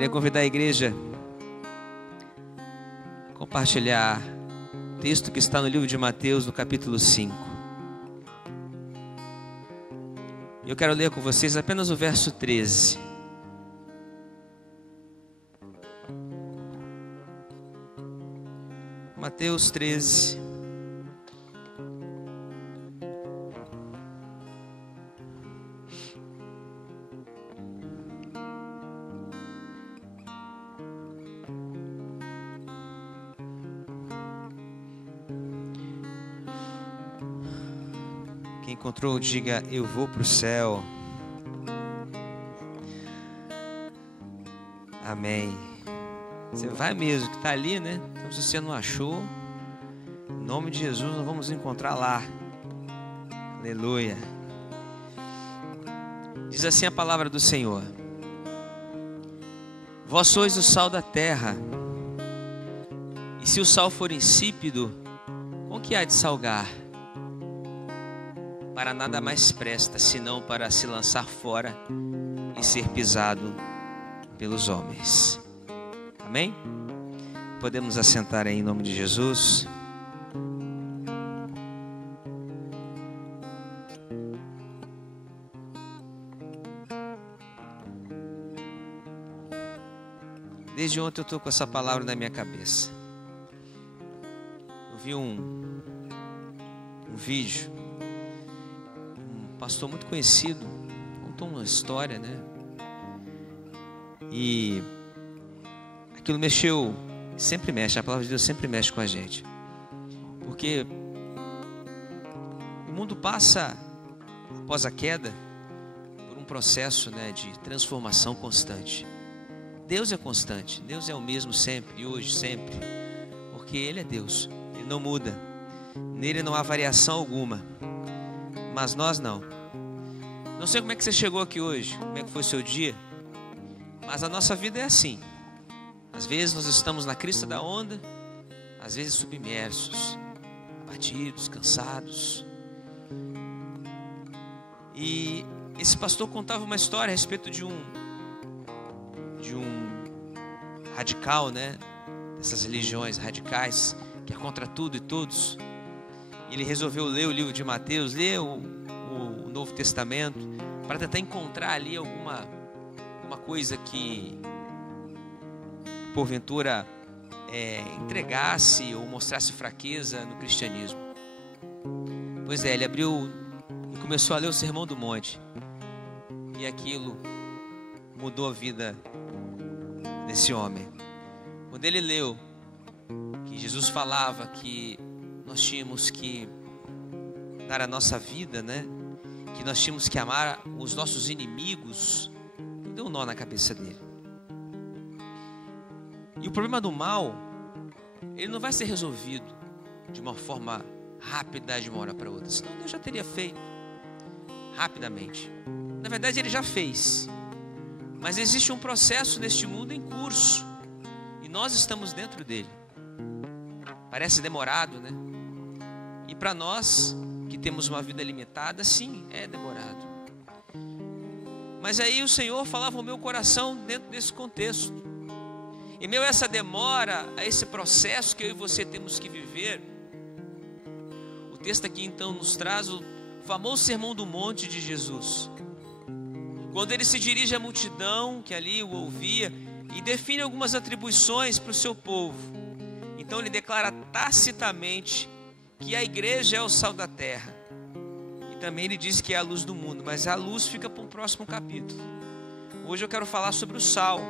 Queria convidar a igreja a compartilhar o texto que está no livro de Mateus, no capítulo 5. Eu quero ler com vocês apenas o verso 13. Mateus 13. Quem encontrou, diga: eu vou para o céu. Amém. Você vai mesmo, que está ali, né? Então, se você não achou, em nome de Jesus, nós vamos encontrar lá. Aleluia. Diz assim a palavra do Senhor: vós sois o sal da terra, e se o sal for insípido, com que há de salgar? Para nada mais presta, senão para se lançar fora e ser pisado pelos homens. Amém? Podemos assentar aí em nome de Jesus. Desde ontem eu estou com essa palavra na minha cabeça. Eu vi um vídeo, um pastor muito conhecido contou uma história, né? E aquilo mexeu, sempre mexe, a palavra de Deus sempre mexe com a gente. Porque o mundo passa, após a queda, por um processo, né, de transformação constante. Deus é constante, Deus é o mesmo sempre, hoje, sempre. Porque Ele é Deus, Ele não muda. Nele não há variação alguma. Mas nós não. Não sei como é que você chegou aqui hoje, como é que foi o seu dia. Mas a nossa vida é assim. Às vezes nós estamos na crista da onda, às vezes submersos, abatidos, cansados. E esse pastor contava uma história a respeito de um radical, né? Dessas religiões radicais, que é contra tudo e todos. Ele resolveu ler o livro de Mateus, ler o Novo Testamento, para tentar encontrar ali alguma coisa que porventura entregasse ou mostrasse fraqueza no cristianismo. Pois é, ele abriu e começou a ler o Sermão do Monte, e aquilo mudou a vida desse homem. Quando ele leu que Jesus falava que nós tínhamos que dar a nossa vida, né? Que nós tínhamos que amar os nossos inimigos, deu um nó na cabeça dele. E o problema do mal, ele não vai ser resolvido de uma forma rápida, de uma hora para outra. Senão Deus já teria feito rapidamente. Na verdade, Ele já fez. Mas existe um processo neste mundo em curso. E nós estamos dentro dele. Parece demorado, né? E para nós, que temos uma vida limitada, sim, é demorado. Mas aí o Senhor falava ao meu coração dentro desse contexto. Em meio a essa demora, a esse processo que eu e você temos que viver, o texto aqui então nos traz o famoso Sermão do Monte de Jesus. Quando ele se dirige à multidão que ali o ouvia e define algumas atribuições para o seu povo. Então ele declara tacitamente que a igreja é o sal da terra. E também ele diz que é a luz do mundo, mas a luz fica para o próximo capítulo. Hoje eu quero falar sobre o sal.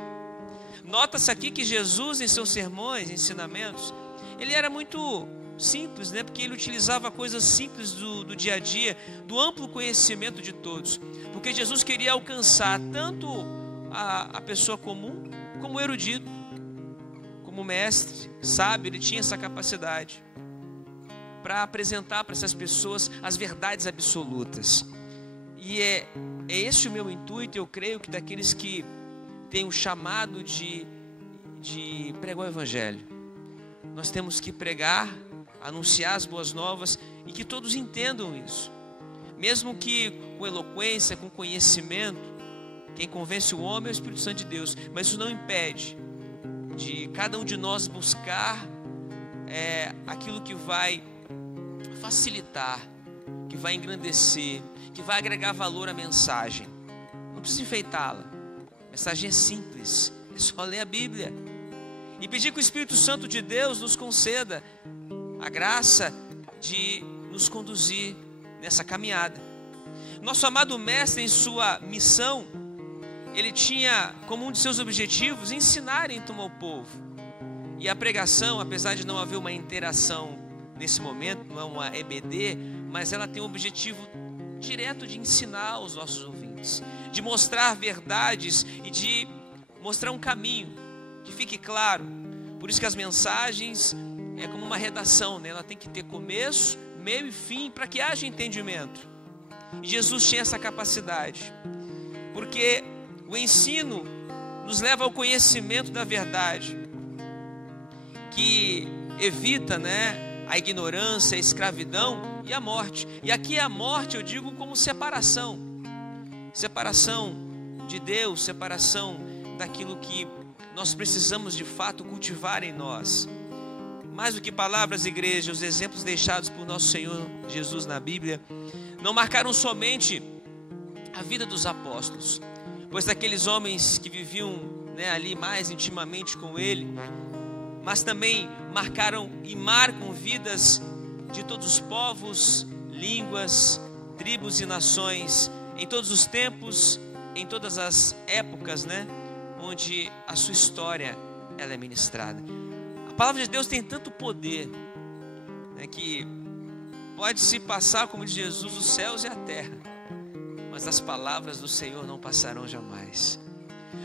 Nota-se aqui que Jesus, em seus sermões, ensinamentos, ele era muito simples, né? Porque ele utilizava coisas simples do dia a dia, do amplo conhecimento de todos. Porque Jesus queria alcançar tanto a pessoa comum, como o erudito, como o mestre, sábio. Ele tinha essa capacidade para apresentar para essas pessoas as verdades absolutas. E é esse o meu intuito, eu creio que daqueles que têm o chamado de pregar o Evangelho. Nós temos que pregar, anunciar as boas novas e que todos entendam isso. Mesmo que com eloquência, com conhecimento, Quem convence o homem é o Espírito Santo de Deus, mas isso não impede de cada um de nós buscar aquilo que vai facilitar, que vai engrandecer, que vai agregar valor à mensagem. Não precisa enfeitá-la. A mensagem é simples, é só ler a Bíblia e pedir que o Espírito Santo de Deus nos conceda a graça de nos conduzir nessa caminhada. Nosso amado mestre, em sua missão, ele tinha como um de seus objetivos ensinar então ao povo. E a pregação, apesar de não haver uma interação nesse momento, não é uma EBD, mas ela tem um objetivo direto de ensinar aos nossos ouvintes, de mostrar verdades e de mostrar um caminho que fique claro. Por isso que as mensagens é como uma redação, né? Ela tem que ter começo, meio e fim para que haja entendimento. E Jesus tinha essa capacidade, porque o ensino nos leva ao conhecimento da verdade, que evita, né, a ignorância, a escravidão e a morte. E aqui a morte eu digo como separação. Separação de Deus, separação daquilo que nós precisamos de fato cultivar em nós. Mais do que palavras, igreja, os exemplos deixados por nosso Senhor Jesus na Bíblia não marcaram somente a vida dos apóstolos, pois daqueles homens que viviam, né, ali mais intimamente com Ele, mas também marcaram e marcam vidas de todos os povos, línguas, tribos e nações, em todos os tempos, em todas as épocas, né, onde a sua história ela é ministrada. A palavra de Deus tem tanto poder, né, que pode se passar, como diz Jesus, os céus e a terra, mas as palavras do Senhor não passarão jamais.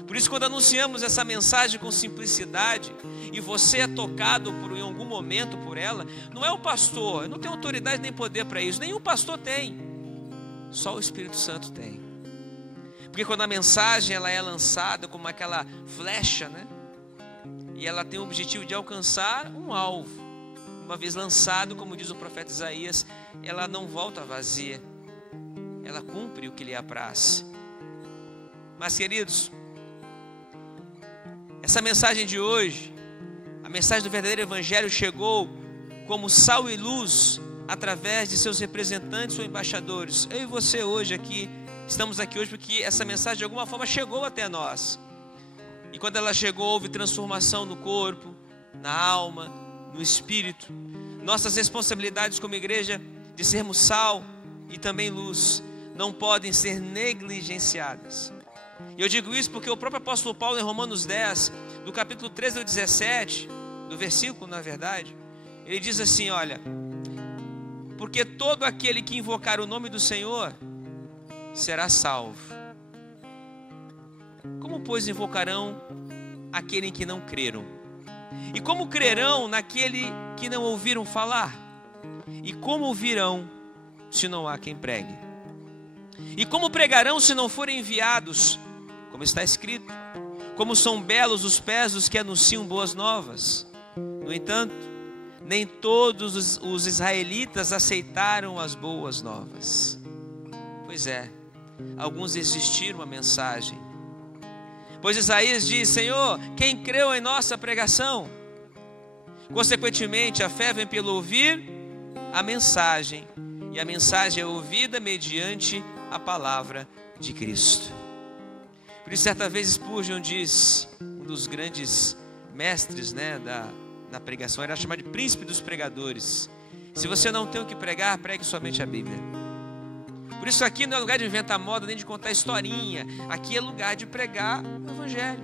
Por isso, quando anunciamos essa mensagem com simplicidade, e você é tocado em algum momento por ela, não é o pastor, eu não tenho autoridade nem poder para isso, nenhum pastor tem, só o Espírito Santo tem. Porque quando a mensagem ela é lançada como aquela flecha, né, e ela tem o objetivo de alcançar um alvo, uma vez lançado, como diz o profeta Isaías, ela não volta vazia, ela cumpre o que lhe apraz. Mas, queridos, essa mensagem de hoje, a mensagem do verdadeiro evangelho, chegou como sal e luz através de seus representantes ou embaixadores. Eu e você hoje aqui, estamos aqui hoje porque essa mensagem de alguma forma chegou até nós. E quando ela chegou, houve transformação no corpo, na alma, no espírito. Nossas responsabilidades como igreja de sermos sal e também luz não podem ser negligenciadas. E eu digo isso porque o próprio apóstolo Paulo, em Romanos 10, do capítulo 13 ao 17, do versículo, na verdade, ele diz assim, olha: porque todo aquele que invocar o nome do Senhor será salvo. Como, pois, invocarão aquele em que não creram? E como crerão naquele que não ouviram falar? E como ouvirão se não há quem pregue? E como pregarão se não forem enviados? Como está escrito: como são belos os pés dos que anunciam boas novas. No entanto, nem todos os israelitas aceitaram as boas novas. Pois é, alguns resistiram à mensagem. Pois Isaías diz: Senhor, quem creu em nossa pregação? Consequentemente, a fé vem pelo ouvir a mensagem, e a mensagem é ouvida mediante a palavra de Cristo. Por isso, certa vez Spurgeon disse, um dos grandes mestres, né, da pregação, era chamado de príncipe dos pregadores: se você não tem o que pregar, pregue somente a Bíblia. Por isso aqui não é lugar de inventar moda, nem de contar historinha. Aqui é lugar de pregar o Evangelho.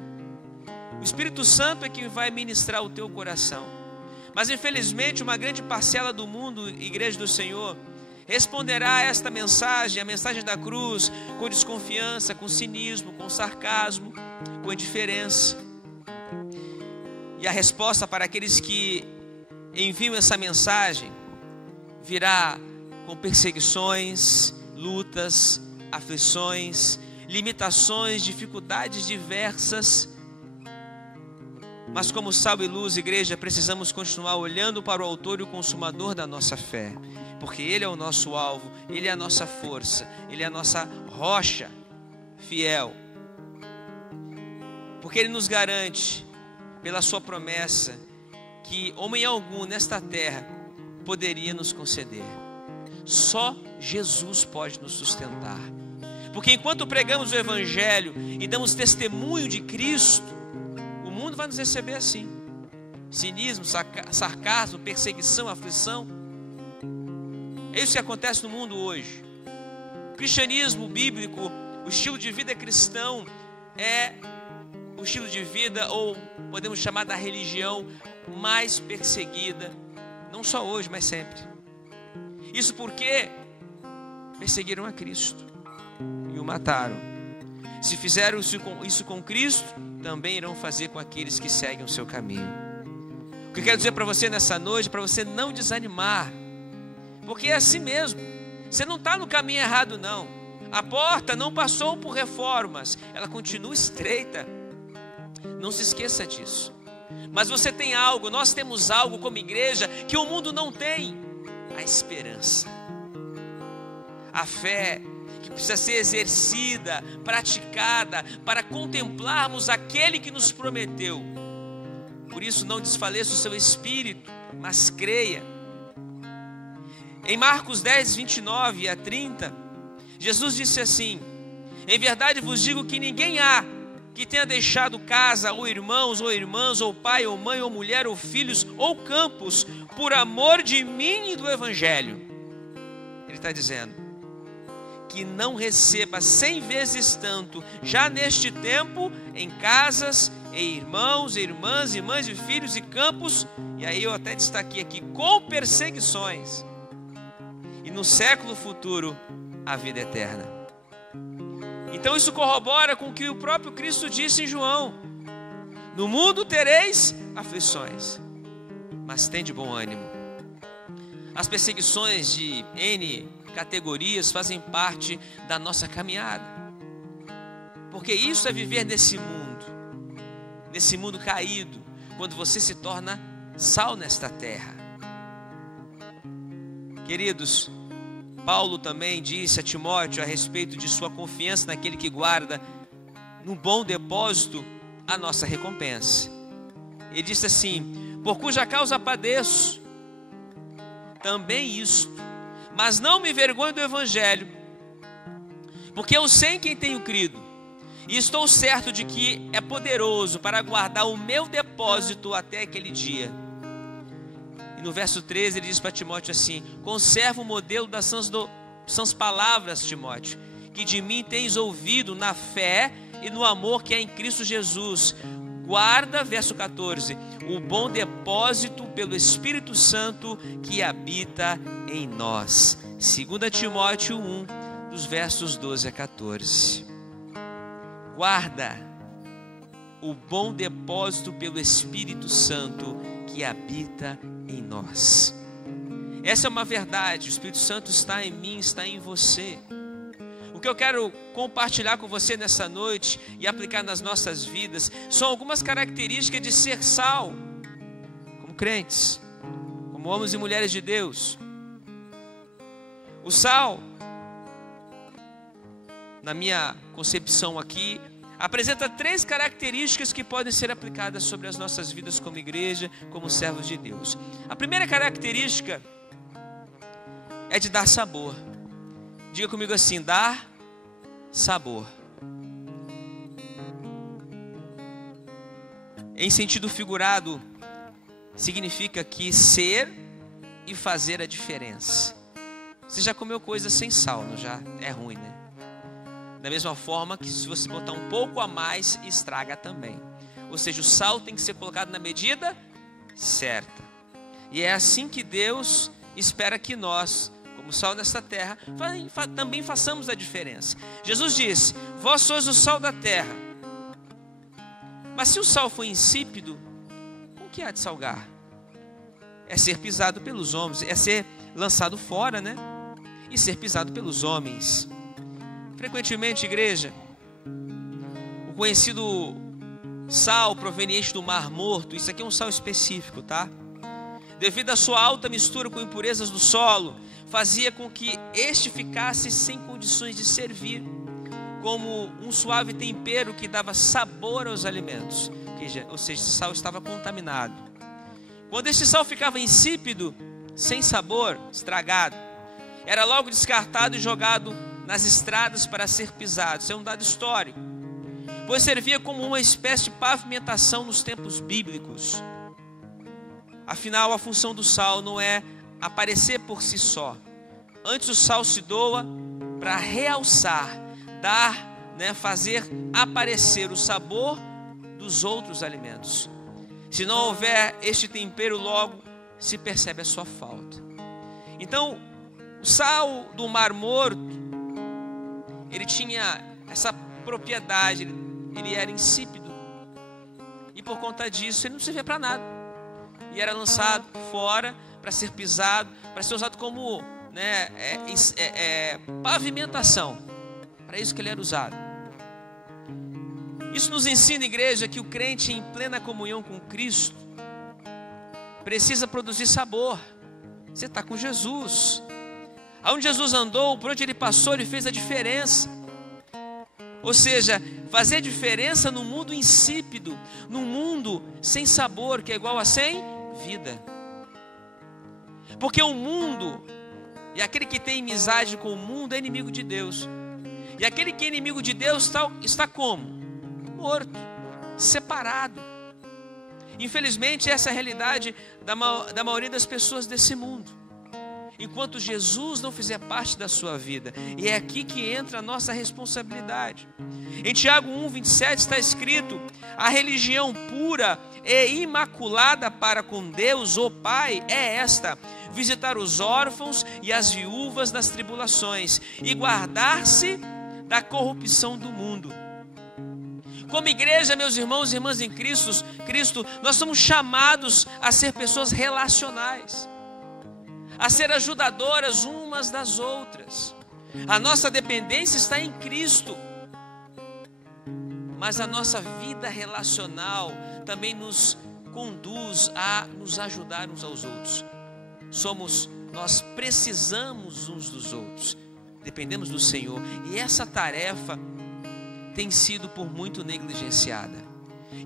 O Espírito Santo é quem vai ministrar o teu coração. Mas infelizmente uma grande parcela do mundo, igreja do Senhor, responderá a esta mensagem, a mensagem da cruz, com desconfiança, com cinismo, com sarcasmo, com indiferença. E a resposta para aqueles que enviam essa mensagem virá com perseguições, lutas, aflições, limitações, dificuldades diversas. Mas como sal e luz, igreja, precisamos continuar olhando para o autor e o consumador da nossa fé, porque Ele é o nosso alvo, Ele é a nossa força, Ele é a nossa rocha fiel porque Ele nos garante, pela sua promessa, que homem algum nesta terra poderia nos conceder. Só Jesus pode nos sustentar. Porque enquanto pregamos o Evangelho e damos testemunho de Cristo, o mundo vai nos receber assim. Cinismo, sarcasmo, perseguição, aflição. É isso que acontece no mundo hoje. O cristianismo bíblico, o estilo de vida cristão, é o estilo de vida, ou podemos chamar da religião mais perseguida, não só hoje, mas sempre. Isso porque perseguiram a Cristo e o mataram. Se fizeram isso com Cristo, também irão fazer com aqueles que seguem o seu caminho. O que eu quero dizer para você nessa noite, para você não desanimar, porque é assim mesmo. Você não está no caminho errado, não. A porta não passou por reformas, ela continua estreita. Não se esqueça disso. Mas você tem algo, nós temos algo como igreja que o mundo não tem: a esperança, a fé, que precisa ser exercida, praticada, para contemplarmos aquele que nos prometeu. Por isso não desfaleça o seu espírito, mas creia. Em Marcos 10, 29 a 30, Jesus disse assim: em verdade vos digo que ninguém há que tenha deixado casa, ou irmãos, ou irmãs, ou pai, ou mãe, ou mulher, ou filhos, ou campos, por amor de mim e do Evangelho. Ele está dizendo que não receba 100 vezes tanto, já neste tempo, em casas, em irmãos, irmãs, irmãs e filhos e campos, e aí eu até destaquei aqui, com perseguições, e no século futuro, a vida eterna. Então isso corrobora com o que o próprio Cristo disse em João: no mundo tereis aflições, mas tende bom ânimo. As perseguições de N categorias fazem parte da nossa caminhada, porque isso é viver nesse mundo caído, quando você se torna sal nesta terra. Queridos, Paulo também disse a Timóteo a respeito de sua confiança naquele que guarda num bom depósito a nossa recompensa. Ele disse assim: por cuja causa padeço também isto, mas não me envergonho do Evangelho, porque eu sei em quem tenho crido, e estou certo de que é poderoso para guardar o meu depósito até aquele dia. No verso 13 ele diz para Timóteo assim: conserva o modelo das sãs palavras, Timóteo, que de mim tens ouvido na fé e no amor que é em Cristo Jesus. Guarda, verso 14, o bom depósito pelo Espírito Santo que habita em nós. 2 Timóteo 1, dos versos 12 a 14. Guarda o bom depósito pelo Espírito Santo que habita em nós. Essa é uma verdade. O Espírito Santo está em mim, está em você. O que eu quero compartilhar com você nessa noite e aplicar nas nossas vidas são algumas características de ser sal, como crentes, como homens e mulheres de Deus. O sal, na minha concepção aqui, apresenta 3 características que podem ser aplicadas sobre as nossas vidas como igreja, como servos de Deus. A primeira característica é de dar sabor. Diga comigo assim: dar sabor. Em sentido figurado, significa que ser e fazer a diferença. Você já comeu coisa sem sal, não já? É ruim, né? Da mesma forma que se você botar um pouco a mais, estraga também. Ou seja, o sal tem que ser colocado na medida certa. E é assim que Deus espera que nós, como sal nesta terra, também façamos a diferença. Jesus disse: vós sois o sal da terra. Mas se o sal for insípido, com que há de salgar? É ser pisado pelos homens, é ser lançado fora, né? E ser pisado pelos homens. Frequentemente, igreja, o conhecido sal proveniente do Mar Morto, isso aqui é um sal específico, tá? Devido à sua alta mistura com impurezas do solo, fazia com que este ficasse sem condições de servir. como um suave tempero que dava sabor aos alimentos, ou seja, esse sal estava contaminado. Quando esse sal ficava insípido, sem sabor, estragado, era logo descartado e jogado nas estradas para ser pisado. Isso é um dado histórico, pois servia como uma espécie de pavimentação nos tempos bíblicos. Afinal, a função do sal não é aparecer por si só. Antes, o sal se doa para realçar, dar, fazer aparecer o sabor dos outros alimentos. Se não houver este tempero, logo se percebe a sua falta. Então, o sal do Mar Morto, ele tinha essa propriedade, ele era insípido. E por conta disso, ele não servia para nada. E era lançado fora para ser pisado, para ser usado como pavimentação. Para isso que ele era usado. Isso nos ensina, igreja, que o crente em plena comunhão com Cristo precisa produzir sabor. Você está com Jesus. Aonde Jesus andou, por onde ele passou, ele fez a diferença. Ou seja, fazer diferença no mundo insípido, num mundo sem sabor, que é igual a sem vida. Porque o mundo, e aquele que tem amizade com o mundo, é inimigo de Deus. E aquele que é inimigo de Deus está como? Morto, separado. Infelizmente, essa é a realidade da maioria das pessoas desse mundo. Enquanto Jesus não fizer parte da sua vida. E é aqui que entra a nossa responsabilidade. Em Tiago 1:27 está escrito: a religião pura e imaculada para com Deus, o Pai, é esta: visitar os órfãos e as viúvas nas tribulações e guardar-se da corrupção do mundo. Como igreja, meus irmãos e irmãs em Cristo, nós somos chamados a ser pessoas relacionais, a ser ajudadoras umas das outras. A nossa dependência está em Cristo, mas a nossa vida relacional também nos conduz a nos ajudar uns aos outros. Nós precisamos uns dos outros, dependemos do Senhor, e essa tarefa tem sido por muito negligenciada.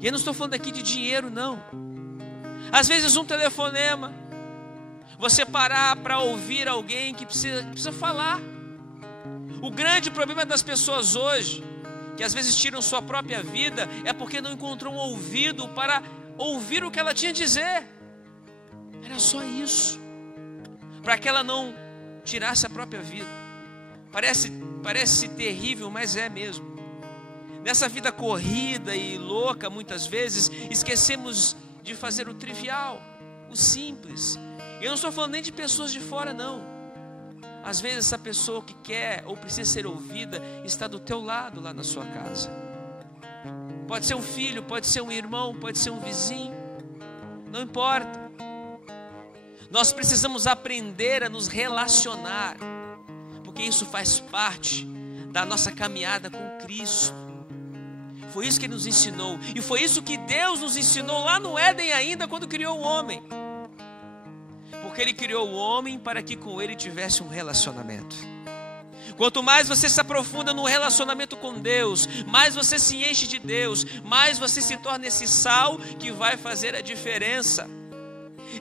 E eu não estou falando aqui de dinheiro, não. Às vezes um telefonema, você parar para ouvir alguém que precisa falar. O grande problema das pessoas hoje, que às vezes tiram sua própria vida, é porque não encontrou um ouvido para ouvir o que ela tinha a dizer. Era só isso, para que ela não tirasse a própria vida. Parece terrível, mas é mesmo. Nessa vida corrida e louca, muitas vezes, esquecemos de fazer o trivial, o simples. Eu não estou falando nem de pessoas de fora, não. Às vezes essa pessoa que quer ou precisa ser ouvida está do teu lado lá na sua casa. Pode ser um filho, pode ser um irmão, pode ser um vizinho, não importa. Nós precisamos aprender a nos relacionar, porque isso faz parte da nossa caminhada com Cristo. Foi isso que Ele nos ensinou, e foi isso que Deus nos ensinou lá no Éden ainda, quando criou o homem. Porque Ele criou o homem para que com Ele tivesse um relacionamento. Quanto mais você se aprofunda no relacionamento com Deus, mais você se enche de Deus, mais você se torna esse sal que vai fazer a diferença.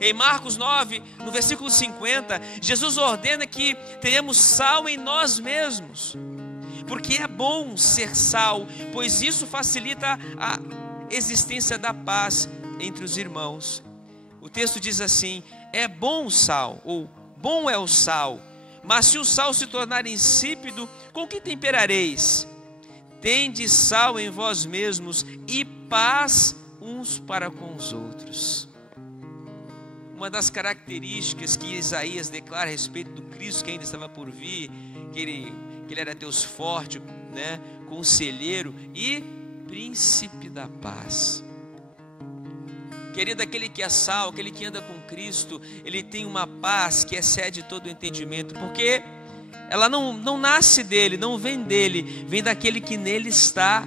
Em Marcos 9, no versículo 50, Jesus ordena que tenhamos sal em nós mesmos. Porque é bom ser sal, pois isso facilita a existência da paz entre os irmãos. O texto diz assim: é bom o sal, ou bom é o sal, mas se o sal se tornar insípido, com que temperareis? Tende sal em vós mesmos e paz uns para com os outros. Uma das características que Isaías declara a respeito do Cristo que ainda estava por vir, que ele era Deus forte, conselheiro e príncipe da paz. Querido, aquele que é sal, aquele que anda com Cristo, ele tem uma paz que excede todo o entendimento, porque ela não nasce dele, não vem dele, vem daquele que nele está.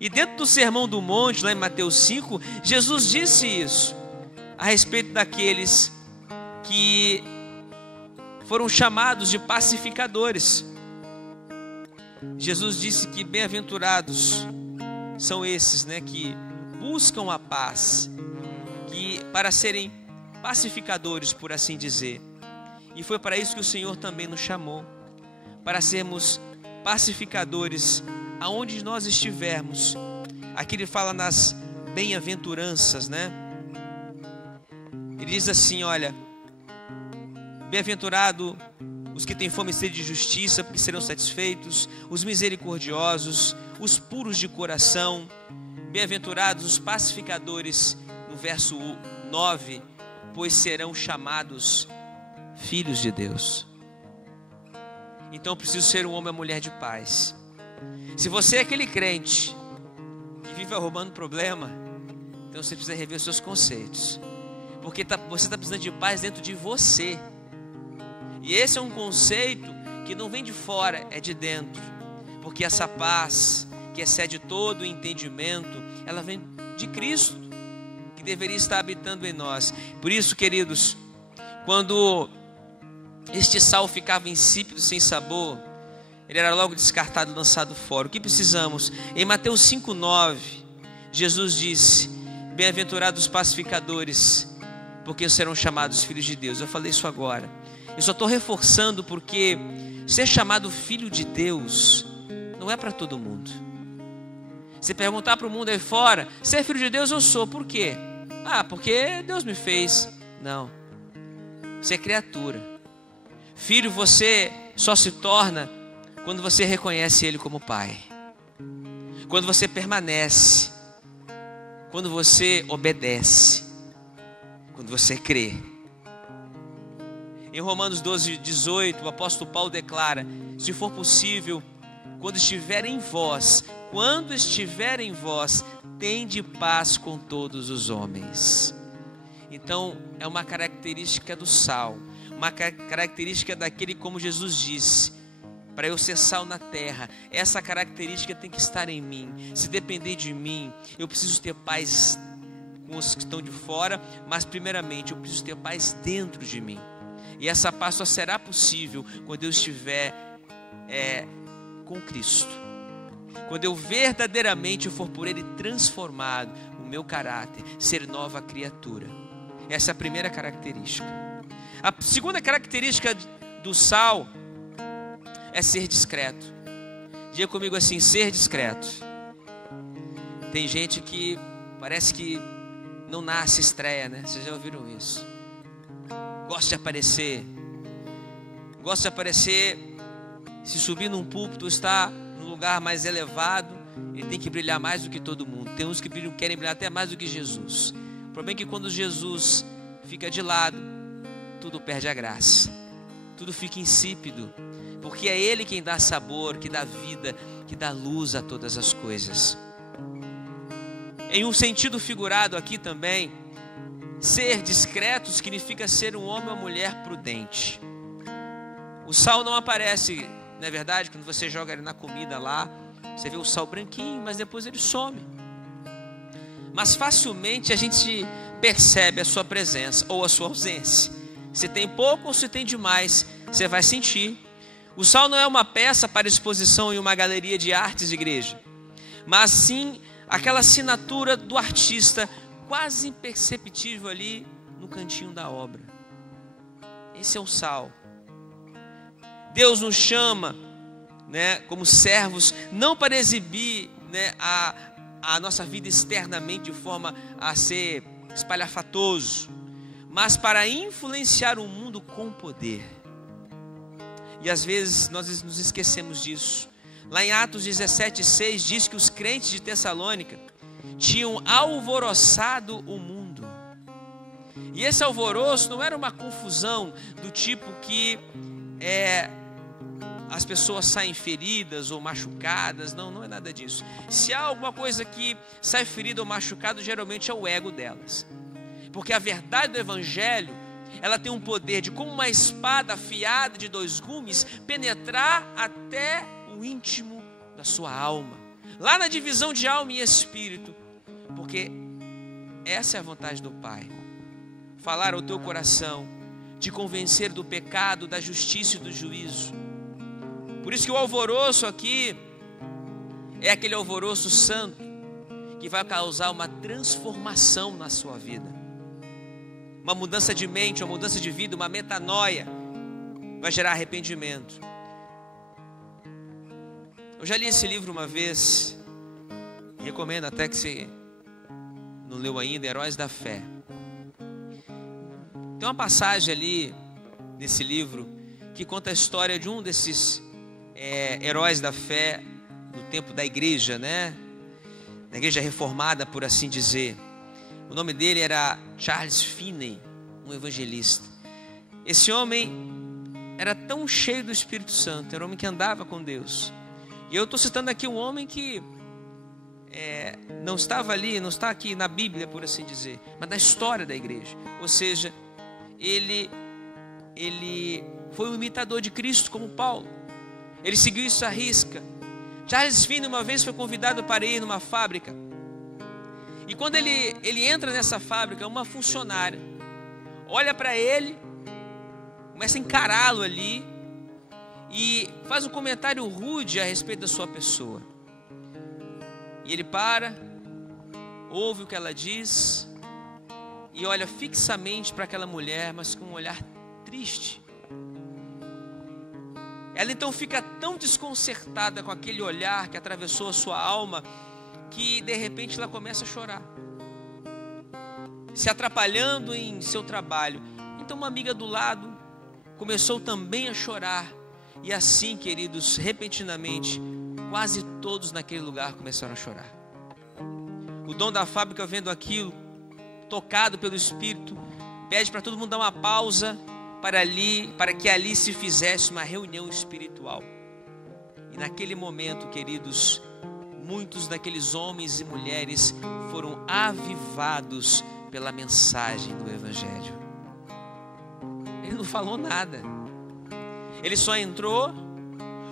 E dentro do Sermão do Monte, lá em Mateus 5, Jesus disse isso, a respeito daqueles que foram chamados de pacificadores. Jesus disse que bem-aventurados são esses, né, que buscam a paz, que para serem pacificadores, por assim dizer. E foi para isso que o Senhor também nos chamou, para sermos pacificadores aonde nós estivermos. Aqui ele fala nas bem-aventuranças, né? Ele diz assim, olha, bem-aventurado os que têm fome e sede de justiça, porque serão satisfeitos, os misericordiosos, os puros de coração, bem-aventurados os pacificadores, no verso 9, pois serão chamados filhos de Deus. Então eu preciso ser um homem ou mulher de paz. Se você é aquele crente que vive arrumando problema, então você precisa rever os seus conceitos, porque você está precisando de paz dentro de você. E esse é um conceito que não vem de fora, é de dentro, porque essa paz que excede todo o entendimento, ela vem de Cristo, que deveria estar habitando em nós. Por isso, queridos, quando este sal ficava insípido, sem sabor, ele era logo descartado, lançado fora. O que precisamos? Em Mateus 5,9, Jesus disse, bem-aventurados os pacificadores, porque serão chamados filhos de Deus. Eu falei isso agora. Eu só estou reforçando porque ser chamado filho de Deus não é para todo mundo. Se perguntar para o mundo aí fora, ser filho de Deus eu sou, por quê? Ah, porque Deus me fez. Não, você é criatura. Filho você só se torna quando você reconhece Ele como Pai, quando você permanece, quando você obedece, quando você crê. Em Romanos 12:18, o apóstolo Paulo declara, se for possível, quando estiver em vós, tende paz com todos os homens. Então, é uma característica do sal, uma característica daquele, como Jesus disse, para eu ser sal na terra, essa característica tem que estar em mim. Se depender de mim, eu preciso ter paz com os que estão de fora, mas primeiramente eu preciso ter paz dentro de mim. E essa paz só será possível quando eu estiver com Cristo. Quando eu verdadeiramente for por Ele transformado, o meu caráter, ser nova criatura. Essa é a primeira característica. A segunda característica do sal é ser discreto. Diga comigo assim, ser discreto. Tem gente que parece que não nasce estreia, né? Vocês já ouviram isso? Gosta de aparecer. Gosta de aparecer. Se subir num púlpito, está num lugar mais elevado, ele tem que brilhar mais do que todo mundo. Tem uns que querem brilhar até mais do que Jesus. O problema é que quando Jesus fica de lado, tudo perde a graça, tudo fica insípido, porque é Ele quem dá sabor, que dá vida, que dá luz a todas as coisas. Em um sentido figurado aqui também, ser discreto significa ser um homem ou mulher prudente. O sal não aparece, não é verdade? Quando você joga ele na comida lá, você vê o sal branquinho, mas depois ele some. Mas facilmente a gente percebe a sua presença ou a sua ausência. Se tem pouco ou se tem demais, você vai sentir. O sal não é uma peça para exposição em uma galeria de artes de igreja, mas sim aquela assinatura do artista, quase imperceptível ali no cantinho da obra. Esse é o sal. Deus nos chama, né, como servos, não para exibir, né, a nossa vida externamente de forma a ser espalhafatoso, mas para influenciar o mundo com poder. E às vezes nós nos esquecemos disso. Lá em Atos 17:6 diz que os crentes de Tessalônica tinham alvoroçado o mundo. E esse alvoroço não era uma confusão do tipo que as pessoas saem feridas ou machucadas. Não é nada disso. Se há alguma coisa que sai ferida ou machucada, geralmente é o ego delas. Porque a verdade do Evangelho, ela tem um poder de, como uma espada afiada de 2 gumes, penetrar até o íntimo da sua alma, lá na divisão de alma e espírito, porque essa é a vontade do Pai, falar ao teu coração, te convencer do pecado, da justiça e do juízo. Por isso que o alvoroço aqui é aquele alvoroço santo que vai causar uma transformação na sua vida, uma mudança de mente, uma mudança de vida, uma metanoia, vai gerar arrependimento. Eu já li esse livro uma vez, recomendo até que você não leu ainda, Heróis da Fé. Tem uma passagem ali nesse livro que conta a história de um desses heróis da fé no tempo da igreja, né? Da igreja reformada, por assim dizer. O nome dele era Charles Finney, um evangelista. Esse homem era tão cheio do Espírito Santo, era um homem que andava com Deus. E eu estou citando aqui um homem que não estava ali, não está aqui na Bíblia, por assim dizer, mas na história da igreja. Ou seja, ele foi um imitador de Cristo como Paulo. Ele seguiu isso à risca. Charles Finney uma vez foi convidado para ir numa fábrica. E quando ele entra nessa fábrica, uma funcionária olha para ele, começa a encará-lo ali e faz um comentário rude a respeito da sua pessoa. E ele para, ouve o que ela diz e olha fixamente para aquela mulher, mas com um olhar triste. Ela então fica tão desconcertada com aquele olhar que atravessou a sua alma, que de repente ela começa a chorar, se atrapalhando em seu trabalho. Então uma amiga do lado começou também a chorar. E assim, queridos, repentinamente, quase todos naquele lugar começaram a chorar. O dono da fábrica, vendo aquilo, tocado pelo Espírito, pede para todo mundo dar uma pausa para que ali se fizesse uma reunião espiritual. E naquele momento, queridos, muitos daqueles homens e mulheres foram avivados pela mensagem do Evangelho. Ele não falou nada. Ele só entrou,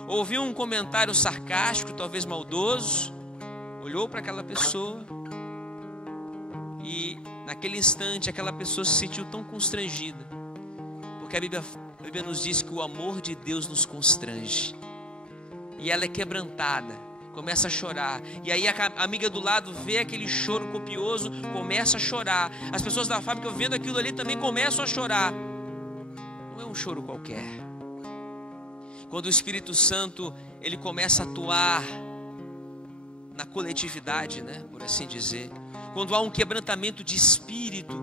ouviu um comentário sarcástico, talvez maldoso, olhou para aquela pessoa e naquele instante aquela pessoa se sentiu tão constrangida, porque a Bíblia nos diz que o amor de Deus nos constrange, e ela é quebrantada, começa a chorar. E aí a amiga do lado vê aquele choro copioso, começa a chorar. As pessoas da fábrica, vendo aquilo ali, também começam a chorar. Não é um choro qualquer. Quando o Espírito Santo ele começa a atuar na coletividade, né, por assim dizer, quando há um quebrantamento de espírito,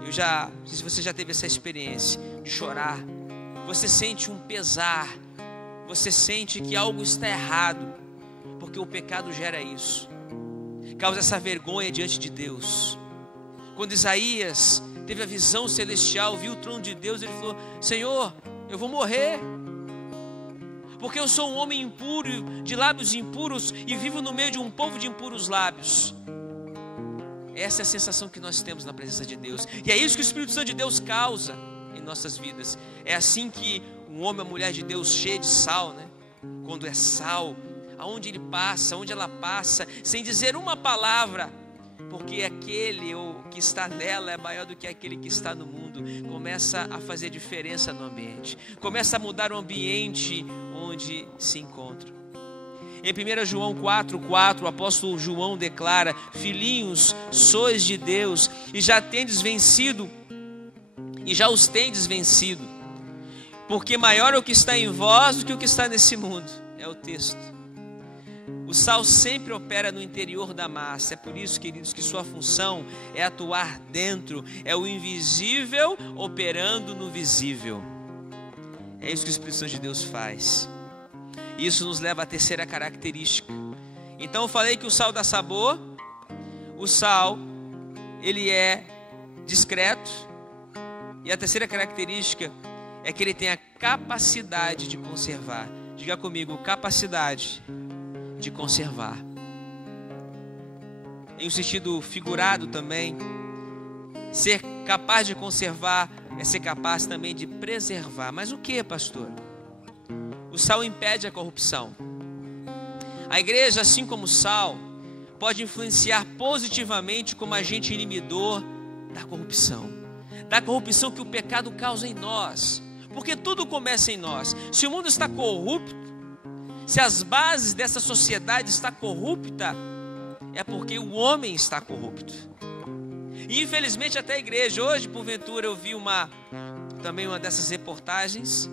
não sei se você já teve essa experiência de chorar, você sente um pesar, você sente que algo está errado, porque o pecado gera isso, causa essa vergonha diante de Deus. Quando Isaías teve a visão celestial, viu o trono de Deus, ele falou: Senhor, eu vou morrer, porque eu sou um homem impuro, de lábios impuros, e vivo no meio de um povo de impuros lábios. Essa é a sensação que nós temos na presença de Deus, e é isso que o Espírito Santo de Deus causa em nossas vidas. É assim que um homem ou mulher de Deus cheio de sal, né? Quando é sal, aonde ele passa, onde ela passa, sem dizer uma palavra, porque aquele que está nela é maior do que aquele que está no mundo, começa a fazer diferença no ambiente, começa a mudar o ambiente onde se encontra. Em 1 João 4,4, o apóstolo João declara: filhinhos, sois de Deus, e já os tendes vencido, porque maior é o que está em vós do que o que está nesse mundo. É o texto. O sal sempre opera no interior da massa. É por isso, queridos, que sua função é atuar dentro. É o invisível operando no visível. É isso que o Espírito Santo de Deus faz. Isso nos leva à terceira característica. Então eu falei que o sal dá sabor. O sal, ele é discreto. E a terceira característica é que ele tem a capacidade de conservar. Diga comigo: capacidade de conservar. Em um sentido figurado também, ser capaz de conservar é ser capaz também de preservar. Mas o que, pastor? O sal impede a corrupção. A igreja, assim como o sal, pode influenciar positivamente como agente inibidor da corrupção que o pecado causa em nós. Porque tudo começa em nós. Se o mundo está corrupto, se as bases dessa sociedade estão corruptas, é porque o homem está corrupto. E infelizmente até a igreja, hoje porventura eu vi também uma dessas reportagens,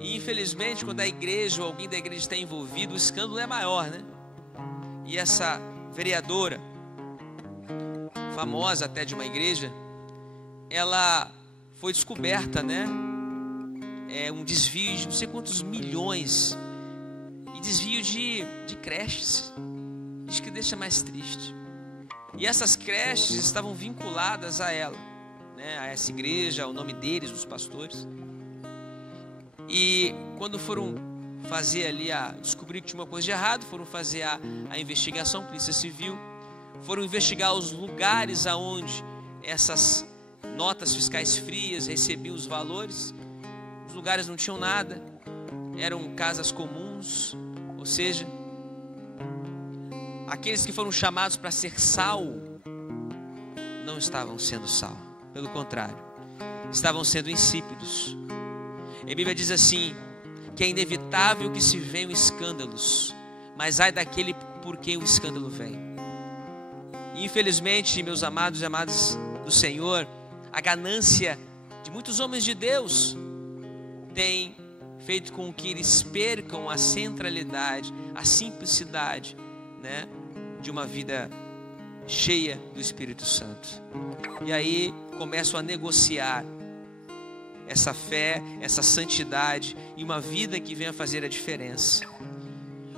e infelizmente quando a igreja ou alguém da igreja está envolvido, o escândalo é maior, né? E essa vereadora, famosa até de uma igreja, ela foi descoberta, né? Um desvio de não sei quantos milhões, e desvio de creches. Isso que deixa mais triste. E essas creches estavam vinculadas a ela, né? A essa igreja, ao nome deles, os pastores. E quando foram fazer ali, descobrir que tinha uma coisa de errado, foram fazer a investigação, Polícia Civil, foram investigar os lugares aonde essas notas fiscais frias recebiam os valores. Os lugares não tinham nada, eram casas comuns, ou seja, aqueles que foram chamados para ser sal não estavam sendo sal, pelo contrário, estavam sendo insípidos. A Bíblia diz assim, que é inevitável que se venham escândalos, mas ai daquele por quem o escândalo vem. E infelizmente, meus amados e amadas do Senhor, a ganância de muitos homens de Deus tem feito com que eles percam a centralidade, a simplicidade, né, de uma vida cheia do Espírito Santo. E aí começam a negociar essa fé, essa santidade e uma vida que venha fazer a diferença.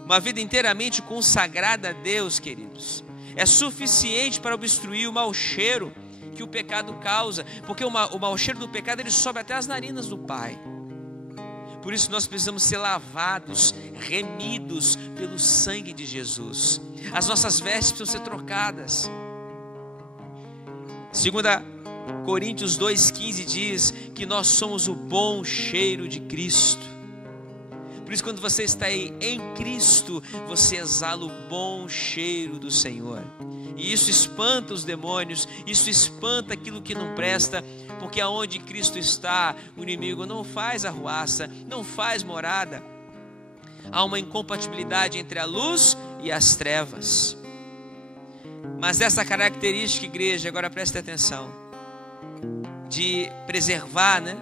Uma vida inteiramente consagrada a Deus, queridos, é suficiente para obstruir o mau cheiro que o pecado causa, porque o mau cheiro do pecado ele sobe até as narinas do Pai. Por isso nós precisamos ser lavados, remidos pelo sangue de Jesus. As nossas vestes precisam ser trocadas. 2 Coríntios 2,15 diz que nós somos o bom cheiro de Cristo. Por isso, quando você está aí em Cristo, você exala o bom cheiro do Senhor. E isso espanta os demônios, isso espanta aquilo que não presta, porque aonde Cristo está, o inimigo não faz arruaça, não faz morada. Há uma incompatibilidade entre a luz e as trevas. Mas essa característica, igreja, agora preste atenção, de preservar, né?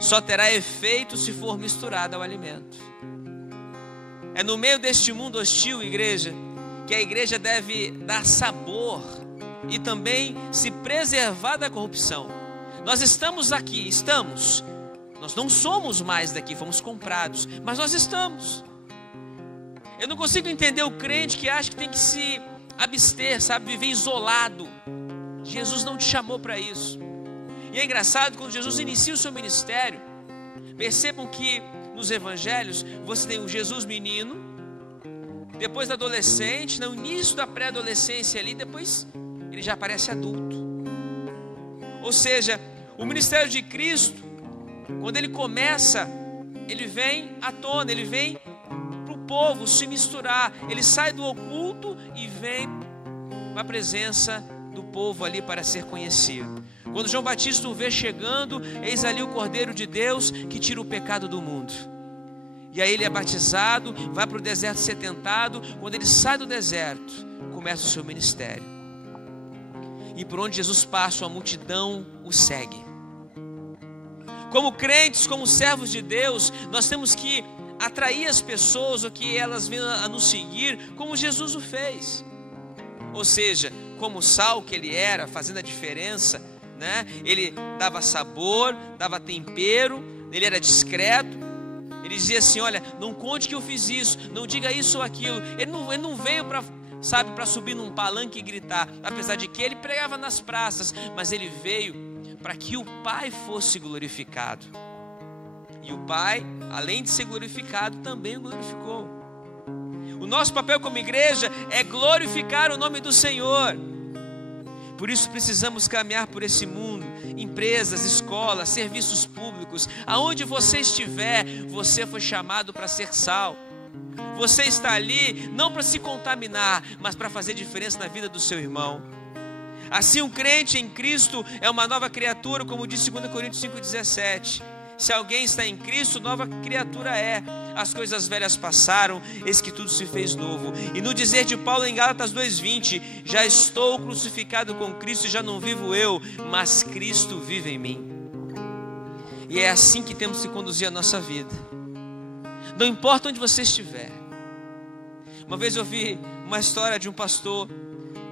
Só terá efeito se for misturado ao alimento. É no meio deste mundo hostil, igreja, que a igreja deve dar sabor e também se preservar da corrupção. Nós estamos aqui, nós não somos mais daqui, fomos comprados, mas nós estamos. Eu não consigo entender o crente que acha que tem que se abster, sabe, viver isolado. Jesus não te chamou para isso. E é engraçado, quando Jesus inicia o seu ministério, percebam que nos evangelhos você tem o Jesus menino, depois da adolescente, no início da pré-adolescência ali, depois ele já aparece adulto. Ou seja, o ministério de Cristo, quando ele começa, ele vem à tona, ele vem para o povo se misturar, ele sai do oculto e vem para a presença do povo ali para ser conhecido. Quando João Batista o vê chegando, eis ali o Cordeiro de Deus que tira o pecado do mundo. E aí ele é batizado, vai para o deserto ser tentado. Quando ele sai do deserto, começa o seu ministério. E por onde Jesus passa, a multidão o segue. Como crentes, como servos de Deus, nós temos que atrair as pessoas, ou que elas venham a nos seguir, como Jesus o fez. Ou seja, como o sal que ele era, fazendo a diferença, né? Ele dava sabor, dava tempero, ele era discreto. Ele dizia assim, olha, não conte que eu fiz isso, não diga isso ou aquilo. Ele não veio para subir num palanque e gritar, apesar de que ele pregava nas praças, mas ele veio para que o Pai fosse glorificado. E o Pai, além de ser glorificado, também o glorificou. O nosso papel como igreja é glorificar o nome do Senhor. Por isso precisamos caminhar por esse mundo, empresas, escolas, serviços públicos, aonde você estiver, você foi chamado para ser sal. Você está ali não para se contaminar, mas para fazer diferença na vida do seu irmão. Assim, um crente em Cristo é uma nova criatura, como diz 2 Coríntios 5,17. Se alguém está em Cristo, nova criatura é. As coisas velhas passaram, eis que tudo se fez novo. E no dizer de Paulo em Gálatas 2:20, já estou crucificado com Cristo e já não vivo eu, mas Cristo vive em mim. E é assim que temos que conduzir a nossa vida. Não importa onde você estiver. Uma vez eu vi uma história de um pastor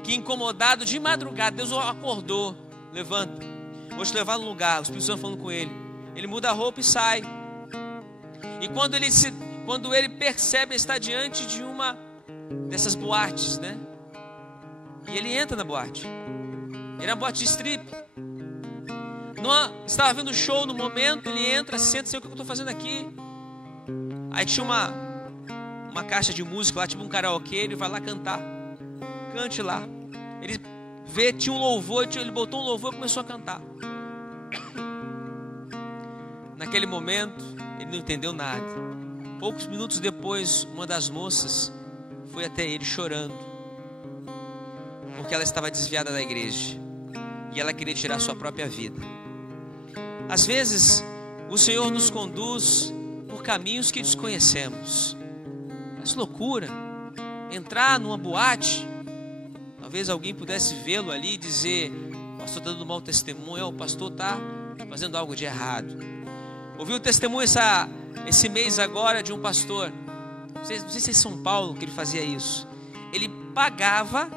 que, incomodado de madrugada, Deus o acordou: levanta, vou te levar num lugar. O Espírito Santo falando com ele. Ele muda a roupa e sai. E quando ele percebe, ele está diante de uma dessas boates, né? E ele entra na boate. Era uma boate de strip. Estava vendo show no momento, ele entra, senta, sei o que eu estou fazendo aqui. Aí tinha uma caixa de música lá, tipo um karaokê, ele vai lá cantar. Cante lá. Ele vê, tinha um louvor, ele botou um louvor e começou a cantar. Naquele momento, ele não entendeu nada. Poucos minutos depois, uma das moças foi até ele chorando, porque ela estava desviada da igreja e ela queria tirar sua própria vida. Às vezes, o Senhor nos conduz por caminhos que desconhecemos. Mas loucura, entrar numa boate, talvez alguém pudesse vê-lo ali e dizer: o pastor está dando mau testemunho, o pastor está fazendo algo de errado. Ouvi um testemunho esse mês agora de um pastor, não sei se é em São Paulo que ele fazia isso. Ele pagava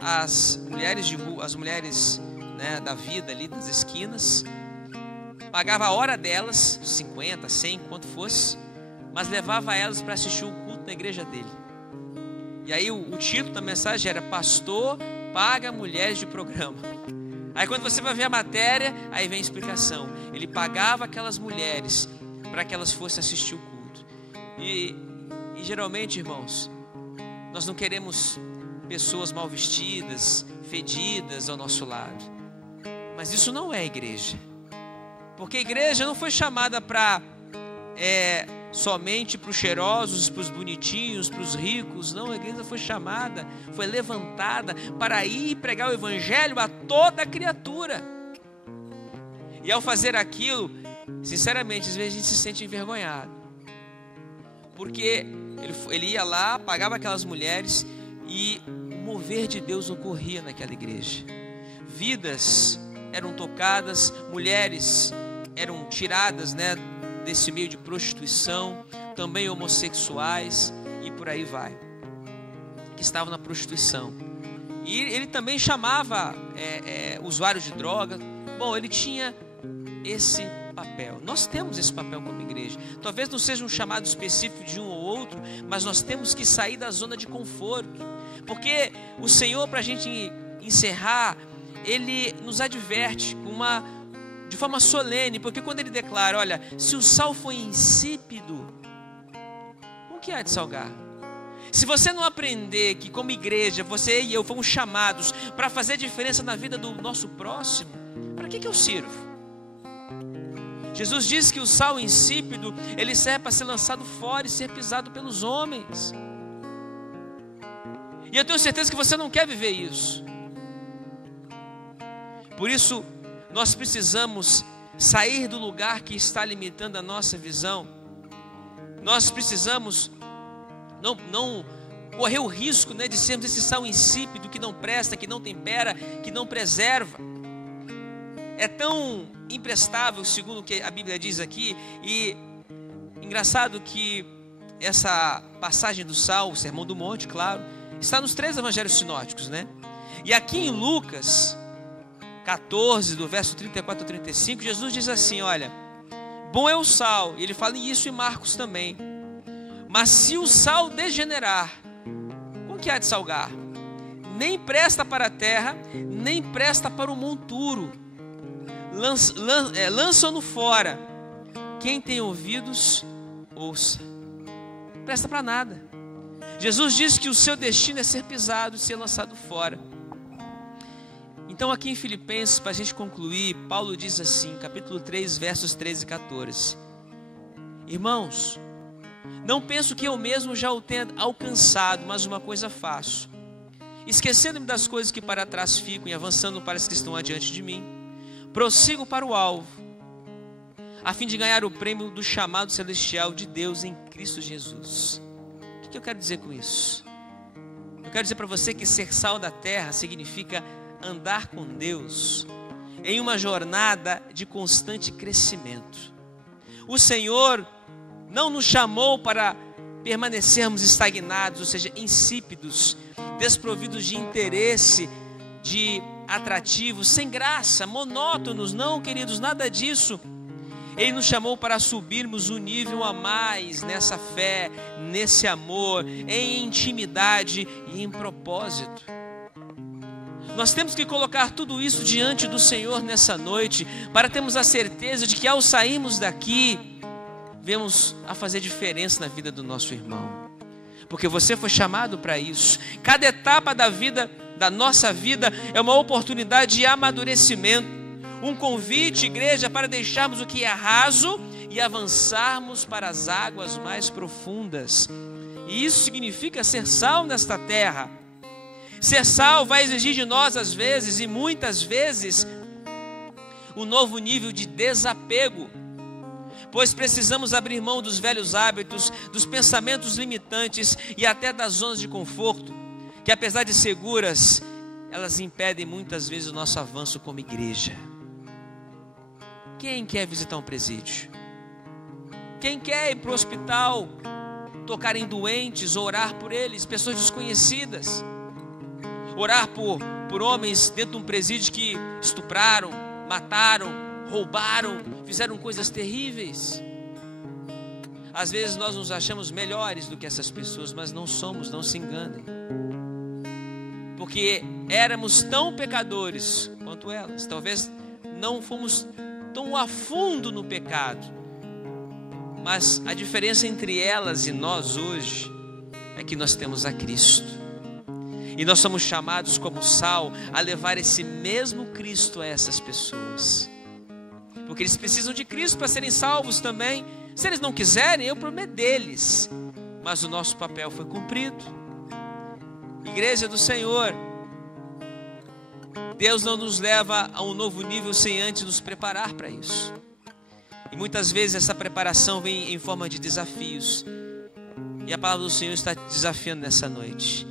as mulheres de rua, as mulheres, né, da vida ali das esquinas, pagava a hora delas, 50, 100, quanto fosse, mas levava elas para assistir o culto na igreja dele. E aí o título da mensagem era: pastor paga mulheres de programa. Aí quando você vai ver a matéria, aí vem a explicação. Ele pagava aquelas mulheres para que elas fossem assistir o culto. E geralmente, irmãos, nós não queremos pessoas mal vestidas, fedidas ao nosso lado. Mas isso não é igreja. Porque a igreja não foi chamada para somente para os cheirosos, para os bonitinhos, para os ricos. Não, a igreja foi chamada, foi levantada para ir pregar o evangelho a toda criatura. E ao fazer aquilo, sinceramente, às vezes a gente se sente envergonhado, porque ele ia lá, pagava aquelas mulheres e o mover de Deus ocorria naquela igreja. Vidas eram tocadas, mulheres eram tiradas, né, desse meio de prostituição, também homossexuais e por aí vai, que estavam na prostituição. E ele também chamava usuários de droga. Bom, ele tinha esse papel. Nós temos esse papel como igreja. Talvez não seja um chamado específico de um ou outro, mas nós temos que sair da zona de conforto, porque o Senhor, para a gente encerrar, Ele nos adverte de forma solene, porque quando Ele declara: olha, se o sal foi insípido, o que há de salgar? Se você não aprender que como igreja, você e eu fomos chamados para fazer diferença na vida do nosso próximo, para que eu sirvo? Jesus disse que o sal insípido, ele serve para ser lançado fora e ser pisado pelos homens. E eu tenho certeza que você não quer viver isso. Por isso, nós precisamos sair do lugar que está limitando a nossa visão. Nós precisamos não correr o risco, né, de sermos esse sal insípido que não presta, que não tempera, que não preserva. É tão imprestável, segundo o que a Bíblia diz aqui. E engraçado que essa passagem do sal, o Sermão do Monte, claro, está nos 3 evangelhos sinóticos, né? E aqui em Lucas 14, do verso 34 ao 35, Jesus diz assim: olha, bom é o sal, e ele fala isso em Marcos também, mas se o sal degenerar, com que há de salgar? Nem presta para a terra, nem presta para o monturo, lançam-no fora. Quem tem ouvidos, ouça. Não presta para nada. Jesus diz que o seu destino é ser pisado e ser lançado fora. Então aqui em Filipenses, para a gente concluir, Paulo diz assim, capítulo 3, versos 13 e 14: irmãos, não penso que eu mesmo já o tenha alcançado, mas uma coisa faço, esquecendo-me das coisas que para trás ficam e avançando para as que estão adiante de mim, prossigo para o alvo, a fim de ganhar o prêmio do chamado celestial de Deus em Cristo Jesus. O que eu quero dizer com isso? Eu quero dizer para você que ser sal da terra significa andar com Deus em uma jornada de constante crescimento. O Senhor não nos chamou para permanecermos estagnados, ou seja, insípidos, desprovidos de interesse, de atrativos, sem graça, monótonos. Não, queridos, nada disso. Ele nos chamou para subirmos um nível a mais nessa fé, nesse amor, em intimidade e em propósito. Nós temos que colocar tudo isso diante do Senhor nessa noite, para termos a certeza de que ao sairmos daqui, vemos a fazer diferença na vida do nosso irmão. Porque você foi chamado para isso. Cada etapa da vida, da nossa vida, é uma oportunidade de amadurecimento. Um convite, igreja, para deixarmos o que é raso e avançarmos para as águas mais profundas. E isso significa ser sal nesta terra. Ser sal vai exigir de nós, às vezes, e muitas vezes, um novo nível de desapego. Pois precisamos abrir mão dos velhos hábitos, dos pensamentos limitantes e até das zonas de conforto, que apesar de seguras, elas impedem muitas vezes o nosso avanço como igreja. Quem quer visitar um presídio? Quem quer ir para o hospital, tocar em doentes, orar por eles, pessoas desconhecidas? Orar por homens dentro de um presídio que estupraram, mataram, roubaram, fizeram coisas terríveis. Às vezes nós nos achamos melhores do que essas pessoas, mas não somos, não se enganem. Porque éramos tão pecadores quanto elas. Talvez não fomos tão a fundo no pecado, mas a diferença entre elas e nós hoje é que nós temos a Cristo. E nós somos chamados como sal a levar esse mesmo Cristo a essas pessoas. Porque eles precisam de Cristo para serem salvos também. Se eles não quiserem, o problema é deles. Mas o nosso papel foi cumprido. Igreja do Senhor, Deus não nos leva a um novo nível sem antes nos preparar para isso. E muitas vezes essa preparação vem em forma de desafios. E a palavra do Senhor está te desafiando nessa noite.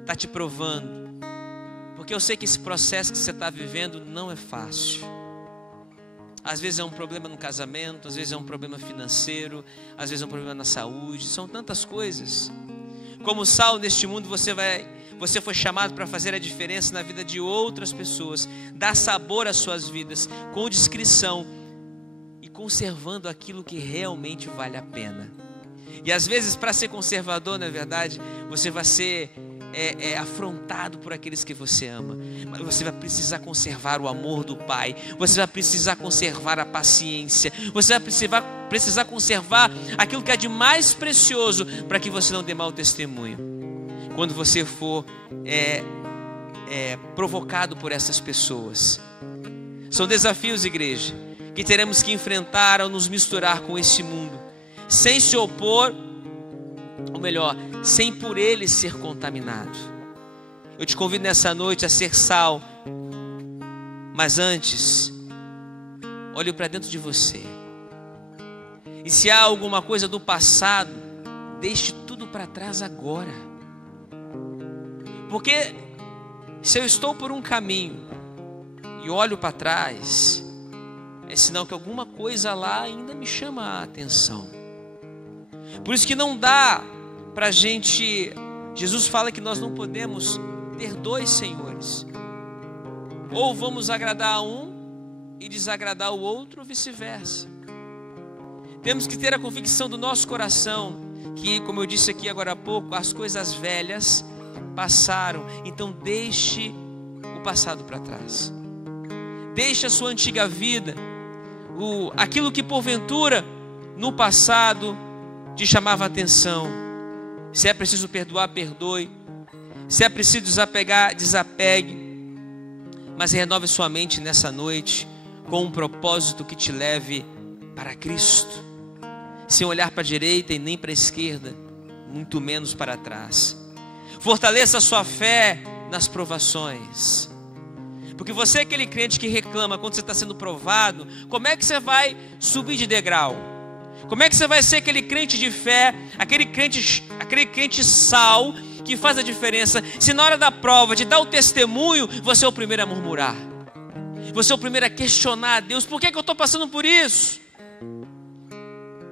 Está te provando. Porque eu sei que esse processo que você está vivendo não é fácil. Às vezes é um problema no casamento, às vezes é um problema financeiro, às vezes é um problema na saúde, são tantas coisas. Como sal neste mundo, você foi chamado para fazer a diferença na vida de outras pessoas, dar sabor às suas vidas, com discrição e conservando aquilo que realmente vale a pena. E às vezes, para ser conservador, na verdade, você vai ser afrontado por aqueles que você ama, mas você vai precisar conservar o amor do Pai, você vai precisar conservar a paciência, você vai precisar conservar aquilo que é de mais precioso, para que você não dê mau testemunho quando você for provocado por essas pessoas. São desafios, igreja, que teremos que enfrentar ao nos misturar com este mundo, sem se opor, ou melhor, sem por ele ser contaminado. Eu te convido nessa noite a ser sal, mas antes, olhe para dentro de você. E se há alguma coisa do passado, deixe tudo para trás agora. Porque se eu estou por um caminho e olho para trás, é sinal que alguma coisa lá ainda me chama a atenção. Por isso que não dá para a gente... Jesus fala que nós não podemos ter dois senhores. Ou vamos agradar a um e desagradar o outro, ou vice-versa. Temos que ter a convicção do nosso coração que, como eu disse aqui agora há pouco, as coisas velhas passaram. Então deixe o passado para trás. Deixe a sua antiga vida, aquilo que porventura no passado te chamava a atenção. Se é preciso perdoar, perdoe. Se é preciso desapegar, desapegue. Mas renove sua mente nessa noite com um propósito que te leve para Cristo, sem olhar para a direita e nem para a esquerda, muito menos para trás. Fortaleça a sua fé nas provações. Porque você é aquele crente que reclama quando você está sendo provado. Como é que você vai subir de degrau? Como é que você vai ser aquele crente de fé, aquele crente sal, que faz a diferença, se na hora da prova, de dar o testemunho, você é o primeiro a murmurar? Você é o primeiro a questionar a Deus: por que eu estou passando por isso?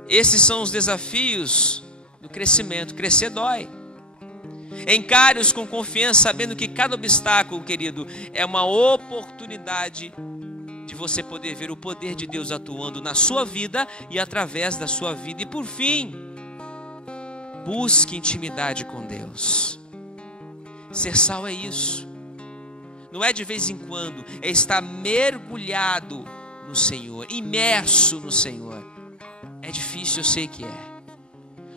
Esses são os desafios do crescimento. Crescer dói. Encare-os com confiança, sabendo que cada obstáculo, querido, é uma oportunidade de você poder ver o poder de Deus atuando na sua vida e através da sua vida. E por fim, busque intimidade com Deus. Ser sal é isso. Não é de vez em quando, é estar mergulhado no Senhor, imerso no Senhor. É difícil, eu sei que é.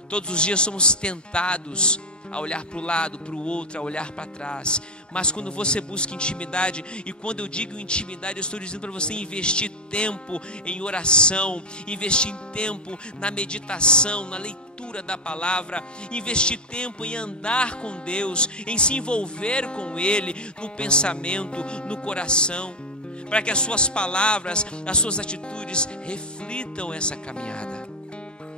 Todos os dias somos tentados a olhar para o lado, para o outro, a olhar para trás. Mas quando você busca intimidade, e quando eu digo intimidade, eu estou dizendo para você investir tempo em oração, investir tempo na meditação, na leitura da palavra, investir tempo em andar com Deus, em se envolver com Ele, no pensamento, no coração, para que as suas palavras, as suas atitudes reflitam essa caminhada.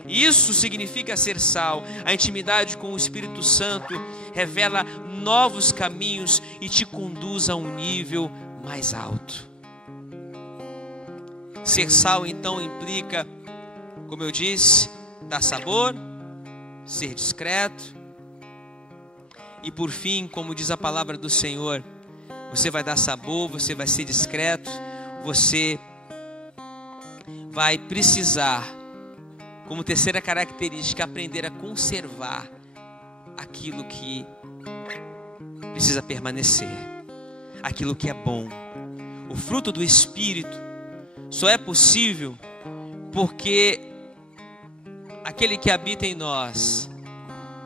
Isso significa ser sal. A intimidade com o Espírito Santo revela novos caminhos e te conduz a um nível mais alto. Ser sal então implica, como eu disse, dar sabor, ser discreto. E por fim, como diz a palavra do Senhor, você vai dar sabor, você vai ser discreto, você vai precisar, como terceira característica, aprender a conservar aquilo que precisa permanecer, aquilo que é bom. O fruto do Espírito só é possível porque aquele que habita em nós,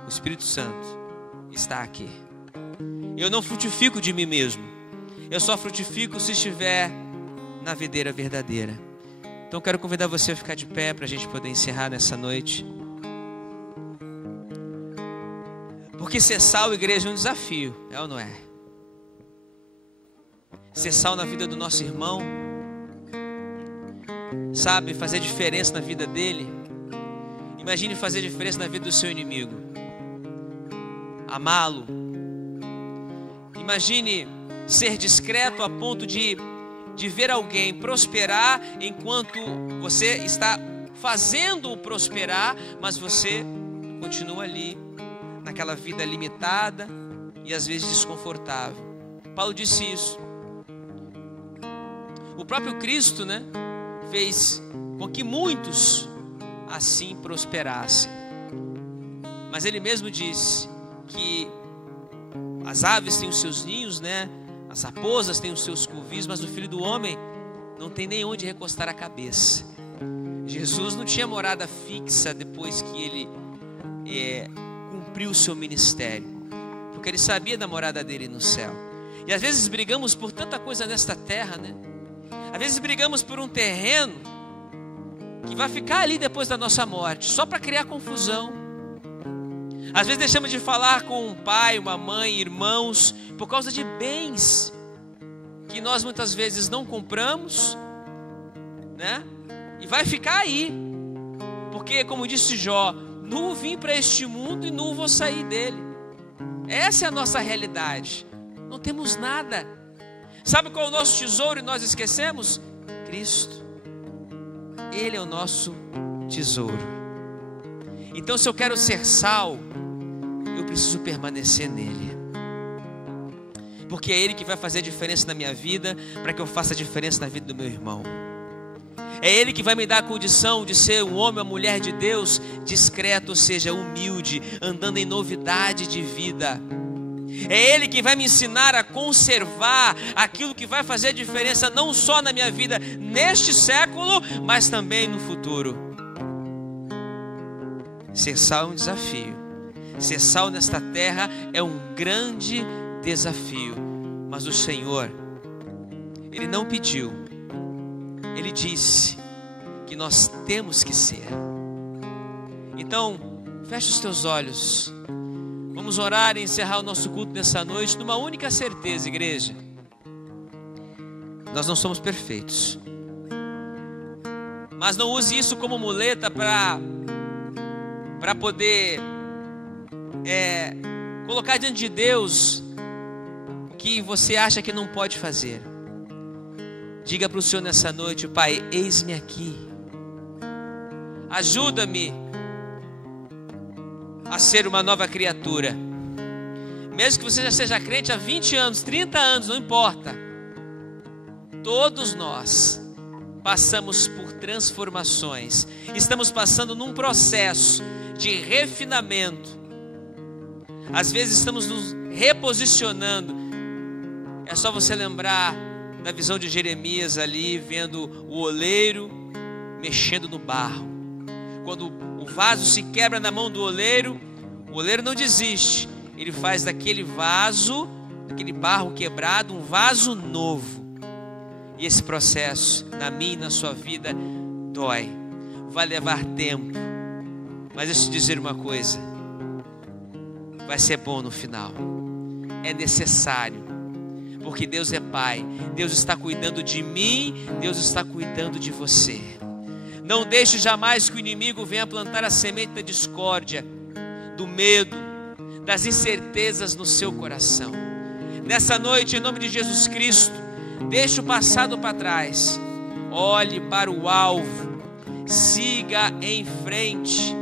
o Espírito Santo, está aqui. Eu não frutifico de mim mesmo, eu só frutifico se estiver na videira verdadeira. Então quero convidar você a ficar de pé para a gente poder encerrar nessa noite. Porque ser sal, igreja, é um desafio, é ou não é? Ser sal na vida do nosso irmão, sabe, fazer diferença na vida dele. Imagine fazer diferença na vida do seu inimigo, amá-lo. Imagine ser discreto a ponto de ver alguém prosperar enquanto você está fazendo-o prosperar, mas você continua ali, naquela vida limitada e às vezes desconfortável. Paulo disse isso. O próprio Cristo, né, fez com que muitos assim prosperassem. Mas ele mesmo disse que as aves têm os seus ninhos, né? As raposas têm os seus covis, mas o Filho do Homem não tem nem onde recostar a cabeça. Jesus não tinha morada fixa depois que ele cumpriu o seu ministério, porque ele sabia da morada dele no céu. E às vezes brigamos por tanta coisa nesta terra, né? Às vezes brigamos por um terreno que vai ficar ali depois da nossa morte, só para criar confusão. Às vezes deixamos de falar com um pai, uma mãe, irmãos, por causa de bens que nós muitas vezes não compramos, né? E vai ficar aí, porque como disse Jó, nu vim para este mundo e nu vou sair dele. Essa é a nossa realidade. Não temos nada. Sabe qual é o nosso tesouro e nós esquecemos? Cristo. Ele é o nosso tesouro. Então, se eu quero ser sal, eu preciso permanecer nele, porque é ele que vai fazer a diferença na minha vida, para que eu faça a diferença na vida do meu irmão. É ele que vai me dar a condição de ser um homem ou mulher de Deus, discreto, ou seja, humilde, andando em novidade de vida. É ele que vai me ensinar a conservar aquilo que vai fazer a diferença não só na minha vida neste século, mas também no futuro. Ser sal é um desafio. Ser sal nesta terra é um grande desafio. Mas o Senhor, Ele não pediu, Ele disse que nós temos que ser. Então, feche os teus olhos. Vamos orar e encerrar o nosso culto nessa noite numa única certeza, igreja. Nós não somos perfeitos. Mas não use isso como muleta para poder colocar diante de Deus o que você acha que não pode fazer. Diga para o Senhor nessa noite: Pai, eis-me aqui. Ajuda-me a ser uma nova criatura. Mesmo que você já seja crente há 20 anos, 30 anos, não importa. Todos nós passamos por transformações. Estamos passando num processo de refinamento. Às vezes estamos nos reposicionando. É só você lembrar da visão de Jeremias ali, vendo o oleiro mexendo no barro. Quando o vaso se quebra na mão do oleiro, o oleiro não desiste. Ele faz daquele vaso, daquele barro quebrado, um vaso novo. E esse processo, na minha e na sua vida, dói. Vai levar tempo. Mas deixa eu te dizer uma coisa. Vai ser bom no final. É necessário. Porque Deus é Pai. Deus está cuidando de mim. Deus está cuidando de você. Não deixe jamais que o inimigo venha plantar a semente da discórdia, do medo, das incertezas no seu coração. Nessa noite, em nome de Jesus Cristo, deixe o passado para trás. Olhe para o alvo. Siga em frente.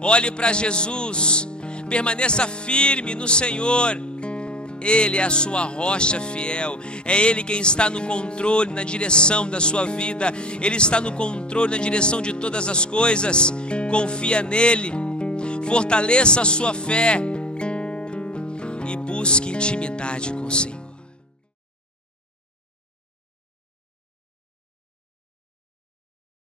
Olhe para Jesus. Permaneça firme no Senhor. Ele é a sua rocha fiel. É Ele quem está no controle, na direção da sua vida. Ele está no controle, na direção de todas as coisas. Confia nele. Fortaleça a sua fé. E busque intimidade com o Senhor.